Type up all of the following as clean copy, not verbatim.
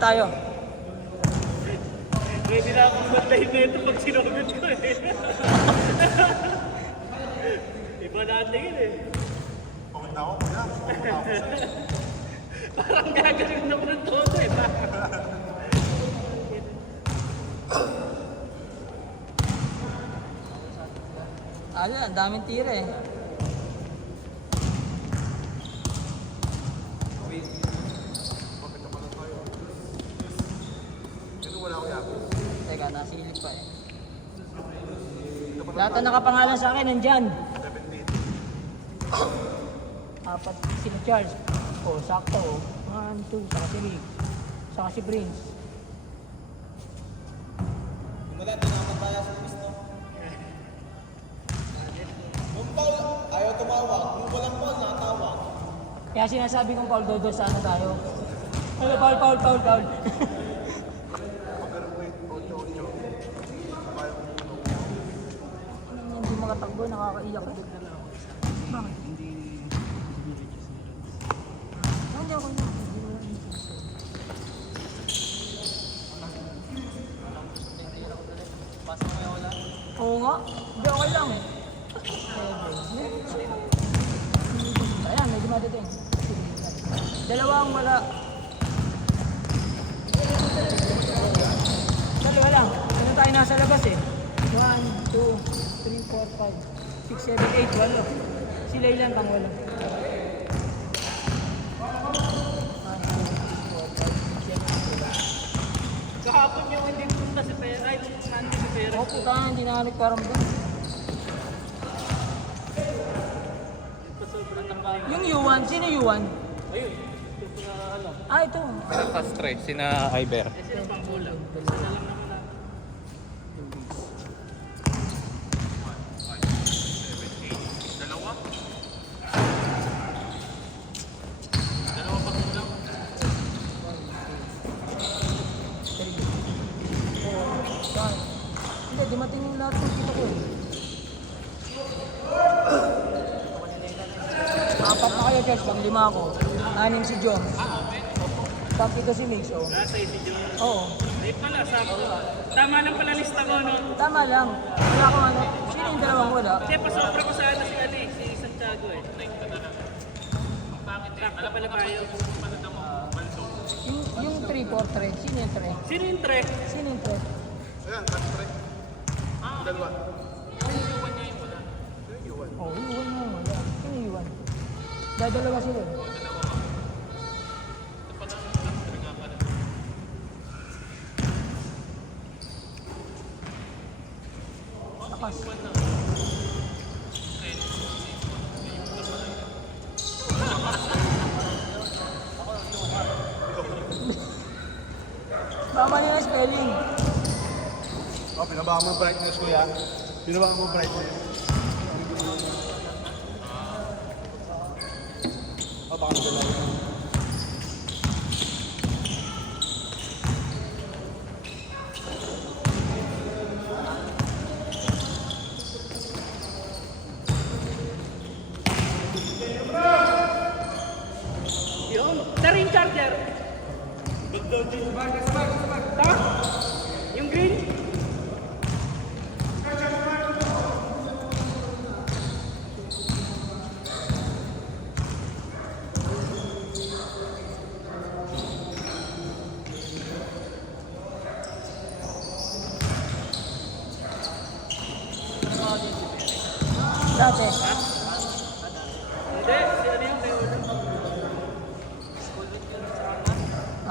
Tayo. Ready na akong banday na ito pag sinugod ko eh. Iba natin yun eh. Pagod na ako, kuya. Pagod na ako. Parang gagaling naman ng todo eh. Ang daming tira eh. Teka, nasilip pa eh. Lahat na nakapangalan sa akin, nandyan. Apat sila Charles. O, sakto o. 1, 2, saka si Rick. Saka si Prince. Wala, tinapataya sa Cristo. Kung Paul, ayaw tumawag. Kung walang Paul, nakatawag. Kaya sinasabi kong Paul, dodo sana tayo. Ano, Paul. Hindi makatakbo, nakakaiyak eh. Bakit? Hindi ako na. Oo nga, hindi okay lang. Ayan, medyo madating. Dalawang wala. Dalawa lang. Ano tayo nasa labas eh? 1, 2, 3, 4, 5, 6, 7, 8, walo. Sila ilan pang walo? 1, 2, 3, 4, 5, 6, 7, 8. Kahapon yung hindi punta si Pera. Ay, nandito si Pera. Oo, puta nga, hindi na nagparamdam. Sobrang nakain. Yung Yuan, sino Yuan? Ayun. Ito na alam. Ah, ito. Pastre, sina Iber. Eh, sino pang kulang? Isa na lang naman na. Hindi, dumating yung lahat ng kita ko eh. Apat na kayo, Charles. Pag 5 ako. 6 si John. Pag ito si Mix, oh. Nasa si John. Oo. Ay pala, sakto. Tama lang pala lista ko, no? Tama lang. Wala akong ano. Sino yung dalawang wala? Kasi pasobra ko sa ano si Ali, si Santiago eh. Pangit eh. Alam pala tayo. Yung 3, 4, 3. Sino yung 3? Sino yung Trek? Sino yung 3? Ayan, kastre. Dalawa. Oh, yung Yuan nga wala. Sino yung Yuan? Dadalawa sila. Lakas. Tama nila spelling. Oh, pinabaka mo yung brightness, kuya. Pinabaka mo yung brightness. Oh, baka madala. Yun. Tara yung charger. Tama? Yung green? Dati. Hindi, si ano yung may order.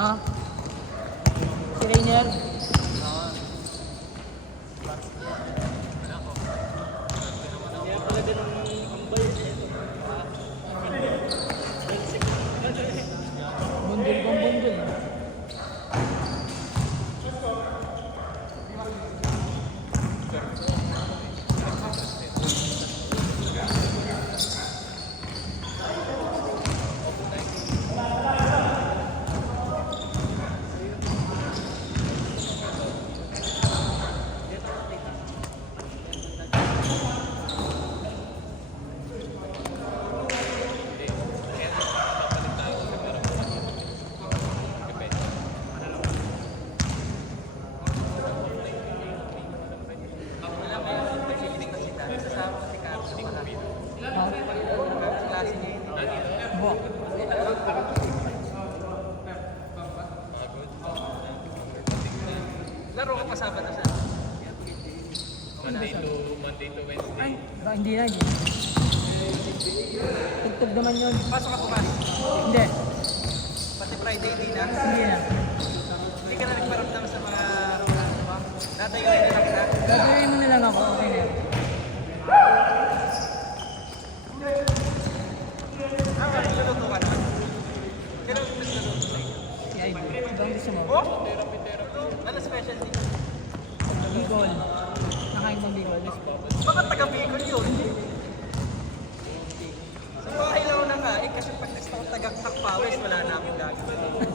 Ha? Si Rainier? Kaya pala ganun ambay eh. Bundol kong bundol. Laro ka pasaba na siya. Monday to Wednesday. Ay, hindi na, hindi. Tugtog naman yun. Pasok ka pumasok. Hindi, Pati Friday hindi na. hindi na. Hindi ka na nagparamdam sa mga rolas mo. Natayuin na lang ka. Gagawin mo na lang ako, okay na yan. Nagluluto ka na. Kailan mo nagluluto sa'yo? Si Ivy, ibang gusto mo. Oh? Ano specialty? Bicol. Nakain bang Bicol? Baka taga-Bicol yun. Sa bahay lang ako nakain kasi pag next ako taga-Takpawis, wala na akong gagawin.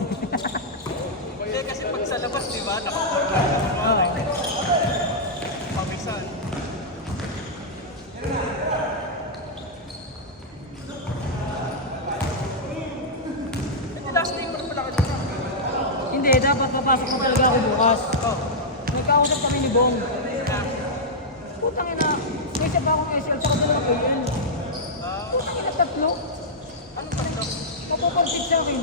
Kaya kasi pag sa labas, di ba? Oo. Pawisan. Last day mo na pala ka dito. Hindi, dapat papasok mo talaga ako bukas. Nagkausap kami ni Bong. Putang ina, may isa pa akong SL tsaka dalawa ko yan. Putang ina, tatlo. Anong tatlo? Mapapagpit sa akin.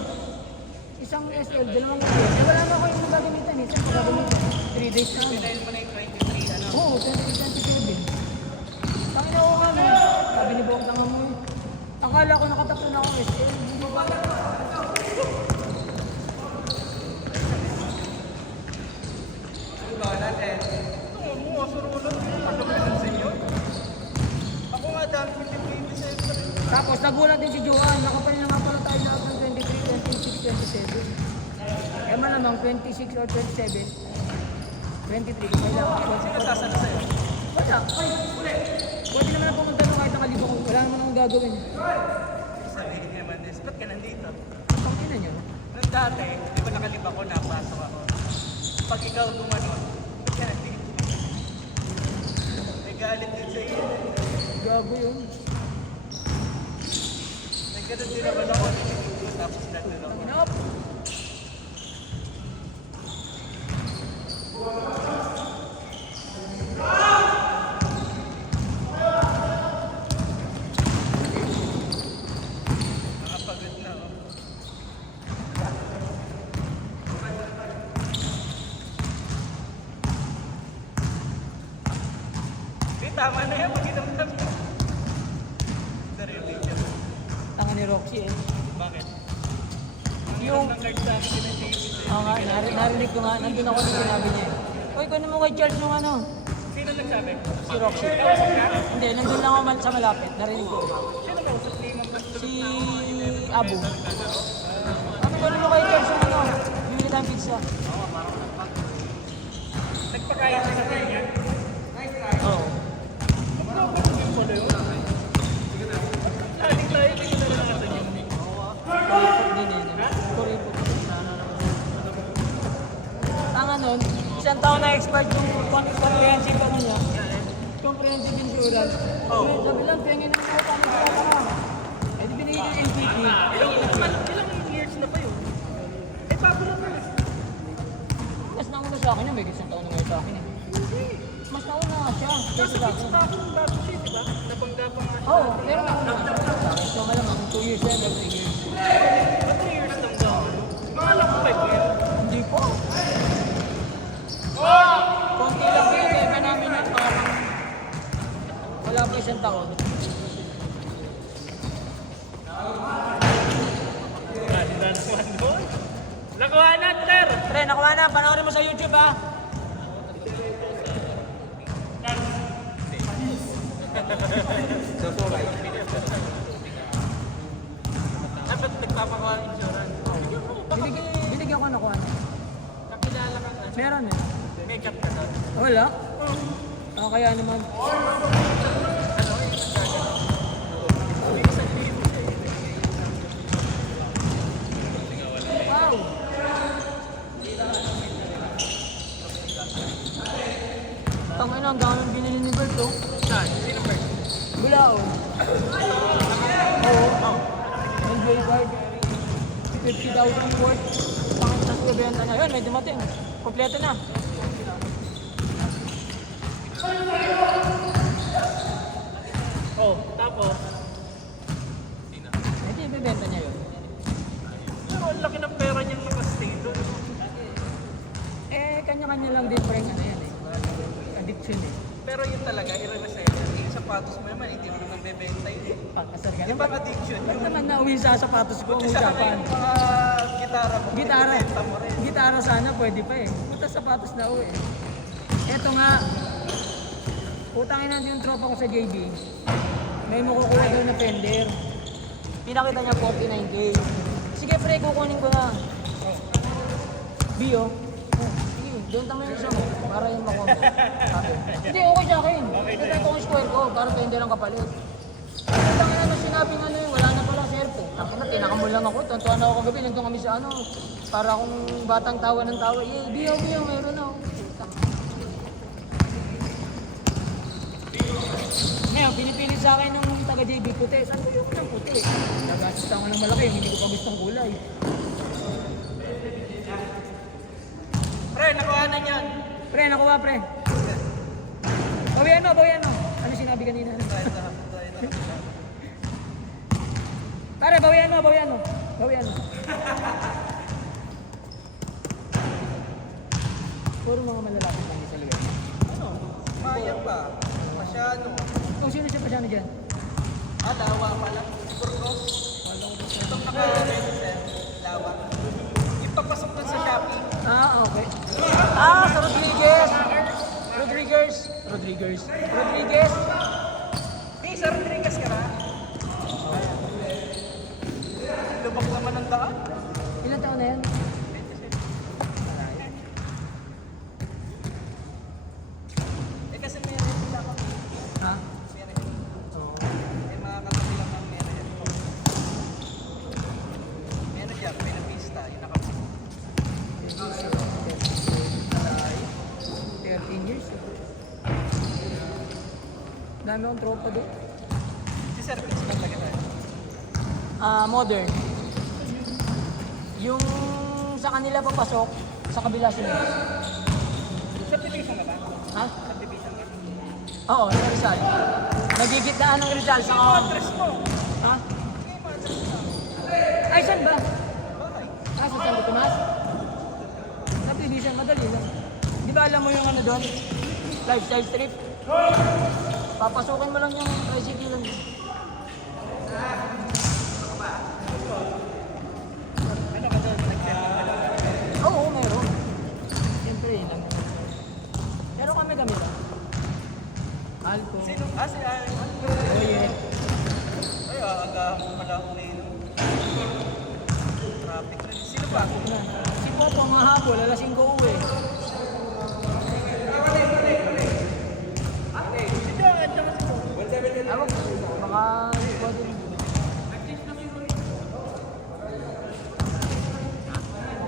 Isang SL, dalawang SL. Eh, wala na ako yung magagamitan eh. Saan ko gagamitan? 3 days na. Dahil mo na yung 23, ano? Oo, 27. Tangina ko nga mo. Sabi ni Bong, tanga mo eh. Akala ko nakatatlo na akong SL. Hindi ba? Diba natin? Ito mo, surulot. Ano ba yung inyo? Ako nga dami ko yung 27. Tapos nagulat din si Johan, nakapal na nga pala tayo lahat ng 23, 26, 27. Kaya malamang 26 or 27. 23, kailangan. Sino sasalo sa'yo? Wala. Pwede naman na pumunta nung kahit nakalibo ko. Wala naman akong gagawin. Sabihin naman din, ba't ka nandito? Ang ina nyo. Nung dati, di ba nakalib ako, napasok ako. Pag ikaw gumanon, ba't ka nandito? May galit din sa iyo. Gago yun. May ganun din naman ako, nandito tapos nandun ako. Inop. Nakapagod na ako. Di, tama na yan, pag-inamdam ka. Narinig yan. Tanga ni Roxy eh. Bakit? Yung, Ang card sa akin ng David. oo nga, narinig ko nga, nandun ako sa sinabi niya eh. Uy, kunin mo kay Charles yung ano, Sino nagsabi? si Roxy. Hindi, nandun lang ako sa malapit, narinig ko. Sino ba? Sa limang Si Abu. Kami kunin mo kay Charles yung ano, bibili tayong pizza. nagpakain ka sa kanya? Oo. Aling tayo, hindi ko na lang natin yung Kuripot din eh. Kuripot. Tanga nun, isang taon na expert yung comprehensive ano niya. Comprehensive insurance. Sabi lang, pingin ng mga pangit ka na. Eh di binigay ko yung NPT. Ilang years na ba yun? Eh, bago na pala. Mas nauna sa akin yun, may isang taon na ngayon sa akin eh. Mas nauna siya. Kaysa sa akin. Bago siya, di ba? Nabangga pa nga siya. Oo, pero nauna sa akin. So malamang 2 years na, 3 years. Ba't 3 years lang daw? Akala ko 5 years. Hindi po. Konti lang po yun eh. May namin yun parang wala pa isang taon. Nakuha doon? Nakuha na, sir! Pre, nakuha na. Panoorin mo sa YouTube ha. Dapat nagpapakuha ng insurance. Binigyan ko nakuha na. Kakilala ka na. Meron eh. Makeup ka doon. Wala. Kaya naman. Wow! Tangin na, ang daming binili ni Bert oh. Saan? Sino ba? Bulao. Oo. NBA card. 50,000 worth. Pangit na bibenta na. Yun, may dumating. Kompleto na. Oh, tapos? Hindi, bibenta niya yun. Pero ang laki ng pera niyang nakastay doon. Eh, kanya naman niya lang din, pre, ano yan eh. Addiction eh. Pero yun talaga, i-reseller. Yung sapatos mo naman, hindi mo naman bebenta yun. Pakasar ka Ibang naman. addiction Ba't yun. naman nauwi sa sapatos ko ang Buti sana usapan? yung mga gitara mo, Gitara. binibenta mo rin. Gitara sana, pwede pa eh. Puta sapatos na uwi. Eto nga. Putangin natin yung tropa ko sa JB. May makukuha daw na Fender. Pinakita niya 49K. Sige pre, kukunin ko na. Bio. Sige, benta mo yung isa mo para yung makombo. Sabi. Hindi, okay sa akin. Ito ko yung square ko para Fender ang kapalit. Putangin na nung sinabing ano yun, wala na pala serte. Tapos na, tinakamul lang ako. Tuntuan na ako kagabi. Nandun kami sa ano. Para akong batang tawa ng tawa. Eh, bio, meron na. Ngayon, pinipilit sa akin ng taga JB puti. Saan ko yung ng puti? Nagastos ako ng malaki, hindi ko pa gustong kulay. Pre, nakuha na yan. Pre, nakuha pre. Bawian mo. Ano sinabi kanina? Pare, bawian mo. Puro mga malalaki lang sa lugar. Ano? Maya pa. Masyado. Sino siya pa siya na dyan? Lawa pala. Burgos. Itong naka-register. Lawa. Ipapasok na sa Shopee. Okay. Sa Rodriguez. Hey, sa Rodriguez ka na? Lubak naman ang daan. Ilan taon na yan? Kasi may rin ako. Ha? May rin. May mga katabi lang ng may rin. May ano dyan, may napista. Yung nakapit. 13 years. Dami akong tropa doon. Si Sir Vince lang lagi tayo. Modern. Yung sa kanila papasok, sa kabila sila. Subdivision ka ba? Ha? Subdivision ka. Oo, sa Rizal. Nagigitnaan ng Rizal sa Address mo. Ha? Ay, saan ba? Bahay. Sa Santo Tomas? Subdivision, madali lang. Di ba alam mo yung ano doon? Lifestyle strip? Papasukin mo lang yung tricycle lang. Ano ka doon? Oo, meron. Siyempre, yun lang. Pero kami lang. Alco. Sino? Si Aaron. Oye. Ay, aga pala ako ngayon. Traffic rin. Sino ba? Si Popo, mahabol. Alasing ko uwi. Ewan ko. Baka pwede rin.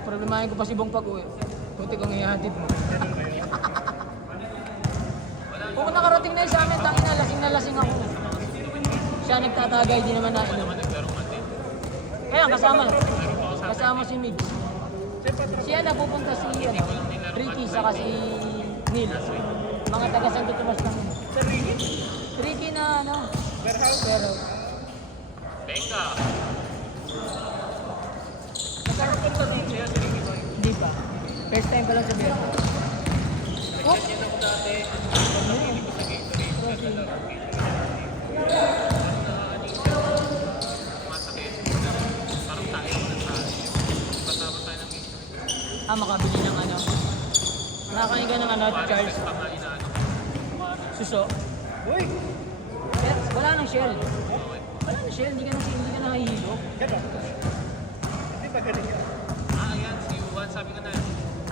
Problemahin ko pa si Bong pag-uwi. Buti kong ihatid mo. Kung nakarating na yun sa amin, tangin na lasing ako. Siya nagtatagay, di naman nainom. Kaya kasama si Migs. Siya napupunta si Ricky saka si Neil. Mga taga Santo Tomas lang. Ricky na ano? Pero. Benga! Nakapunta din siya si Ricky Boy. Hindi pa. First time pa lang sa Biyernes. Oops! Yan ako dati. Hindi ko sa Gatorade. Masakit. Parang tayo ko na sa akin. Patapos tayo ng Gatorade. Makabili ng ano. Nakakain ka ng ano, Charles. Pakain na ano. Suso. Uy! Wala nang shell. Hindi ka nakahihilo. Gano'n. Hindi ba ganun yan? Ayan, si Juan. Sabi ko na.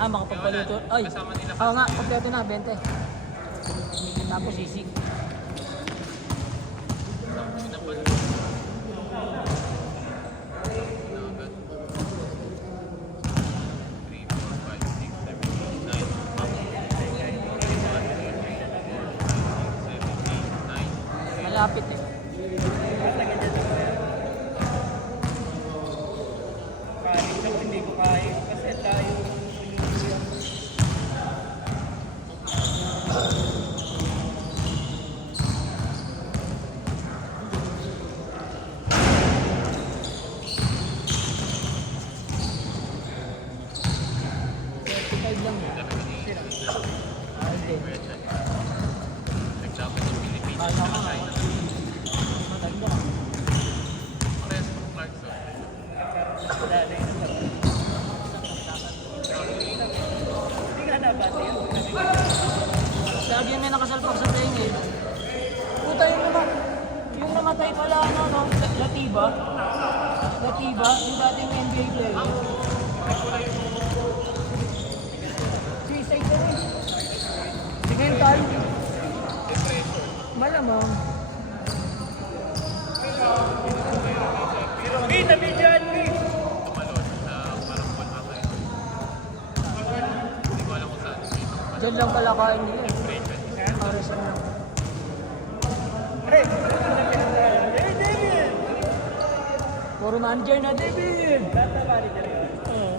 Makapagpaluto. Ay, Kasama nila. oo nga, kompleto na, 20. Tapos sisig. Malapit eh. Kahit daw hindi ko kaya. Kasi tayo. Lang. Hindi. Kuya Chan. Nagdapat yung Philippines Kaya sa ka nga. China. Maganda. Parehas pang Clarkson. Lagi may nakasalpak sa tenga eh. Puta yung namatay pala ano, no? Latiba. Latiba, yung dating NBA player. Suicide na rin. Si Mental. Malamang. Tumalon sa parang buwan haka yun. Hindi ko alam kung saan. Diyan lang pala kain nila eh. Para sa mga. Puro manager na, David! Oo.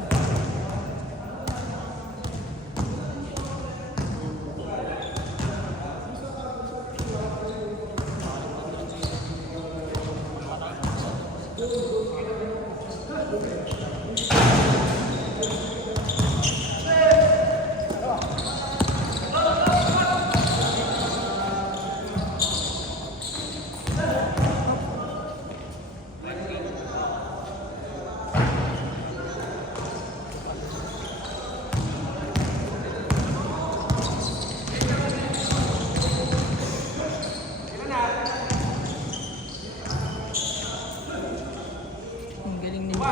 Ang galing nila.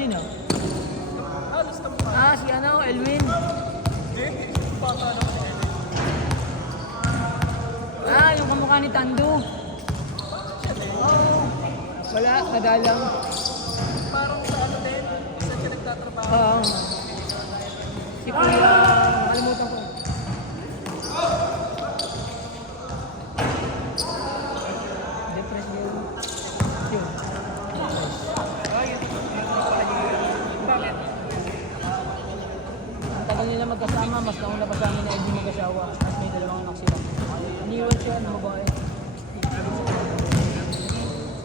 Sino? Ah, si ano, Elwin. Ah, yung kamukha ni Tando. Wala, nadalang. Parang sa ano din, saan siya nagtatrabaho? Oo. Si Kuya, nakalimutan ko. Depress yun. Yun. Ang tagal nila magkasama, mas nauna pa sa amin na hindi mag-asawa. At may dalawang anak sila. Iniwan siya ng babae.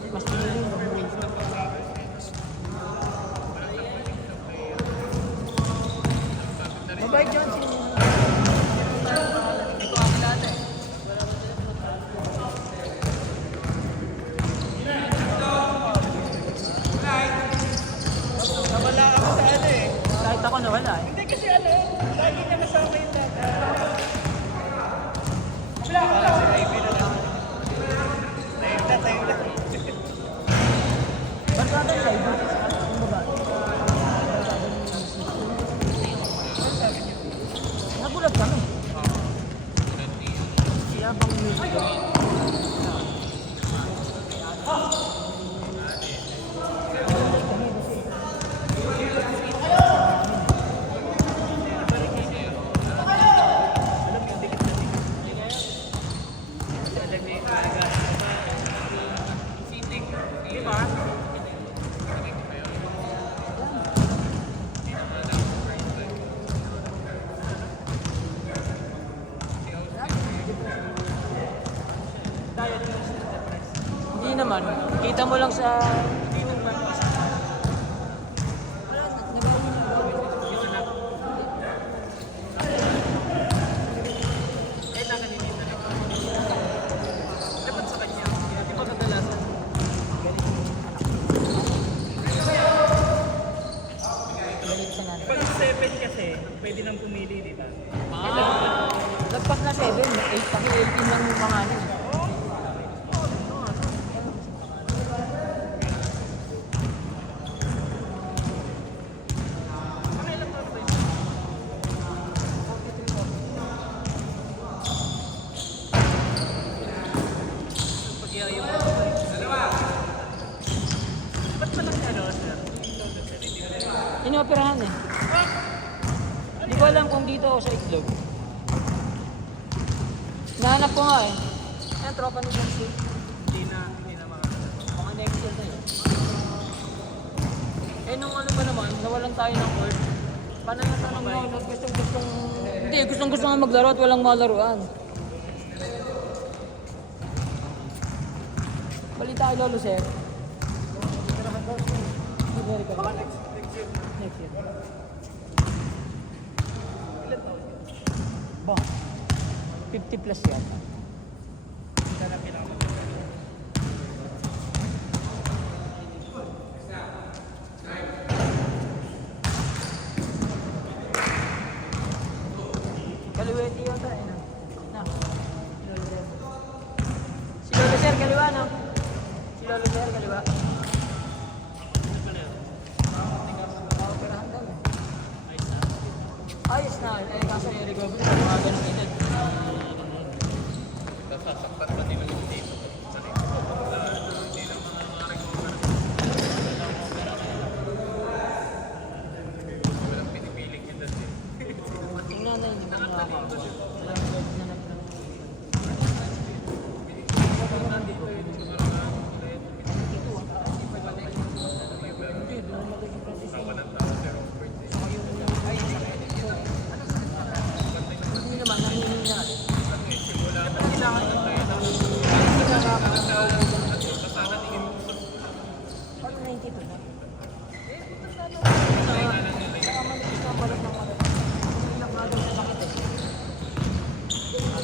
Mas pinili yung babae. Mabait yun si... Ito ang kilala eh. Nawala ako sa ano eh. Kahit ako nawala eh. Hindi kasi ano, lagi niya kasama yung data. Barkada siya, iba. Yung babae. Nagulat kami. Siya bang music ko? Di ba? Hindi naman. Kita mo lang sa... Dapat sa kanya. Di ba kadalasan? Galit sa nanay. Pag 7 kasi, pwede nang pumili, di ba? Lagpas na 7, 8, paki 18 lang yung pangalan. Ba't pa lang ano, sir? Inooperahan eh. Hindi ko alam kung dito o sa Itlog. Nahanap ko nga eh. Yan, tropa ni John Steve. Hindi na makakasama. Mga next year na yun. Eh nung ano ba naman, nawalan tayo ng court. Paano yung tanong mo, gustong... Hindi, gustong nga maglaro at walang malaruan. Balita kay Lolo Sir. Next year. Ba? 50 plus yata. Kaliwete yata eh. Na. Si Lolo Sir, kaliwa no? Si Lolo Sir, kaliwa. Operahan daw eh. Ayos na. Eh, kaso i-recover na mga ganong edad. Sasaktan pa nila yung dito. Sa likod. Hindi lang mga recover. Walang pinipiling edad eh. Yung nanay, hindi pa nakakawa. Walang edad na nagtanong. Hindi naman, nanginina. Parang 92 na.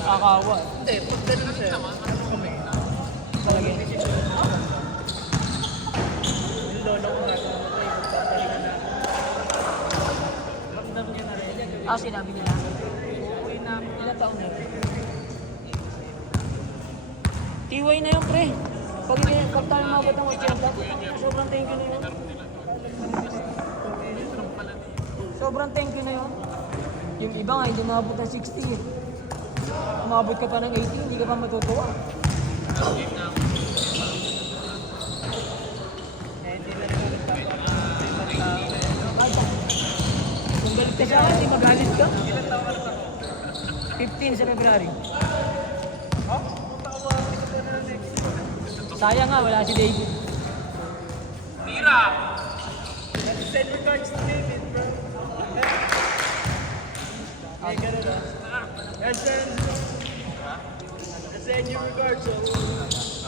Nakakawa. Hindi, pag ganun siya. Palagi. Yung lolo ko nga, magpapahinga na. Ramdam niya na rin. Ah, sinabi nila. Ilang taon na? TY na yun, pre. Pag tayo mabot ng 80, sobrang thank you na yun. Sobrang thank you na yun. Yung iba nga, hindi umabot ng 60 eh. Umabot ka pa ng 80, hindi ka pa matutuwa. Kung galit ka sa akin, hindi magalit ka. 15 sa February. Sayang nga, wala si David. Send regards to David, bro. Hey, ganun na. I send your regards, oh.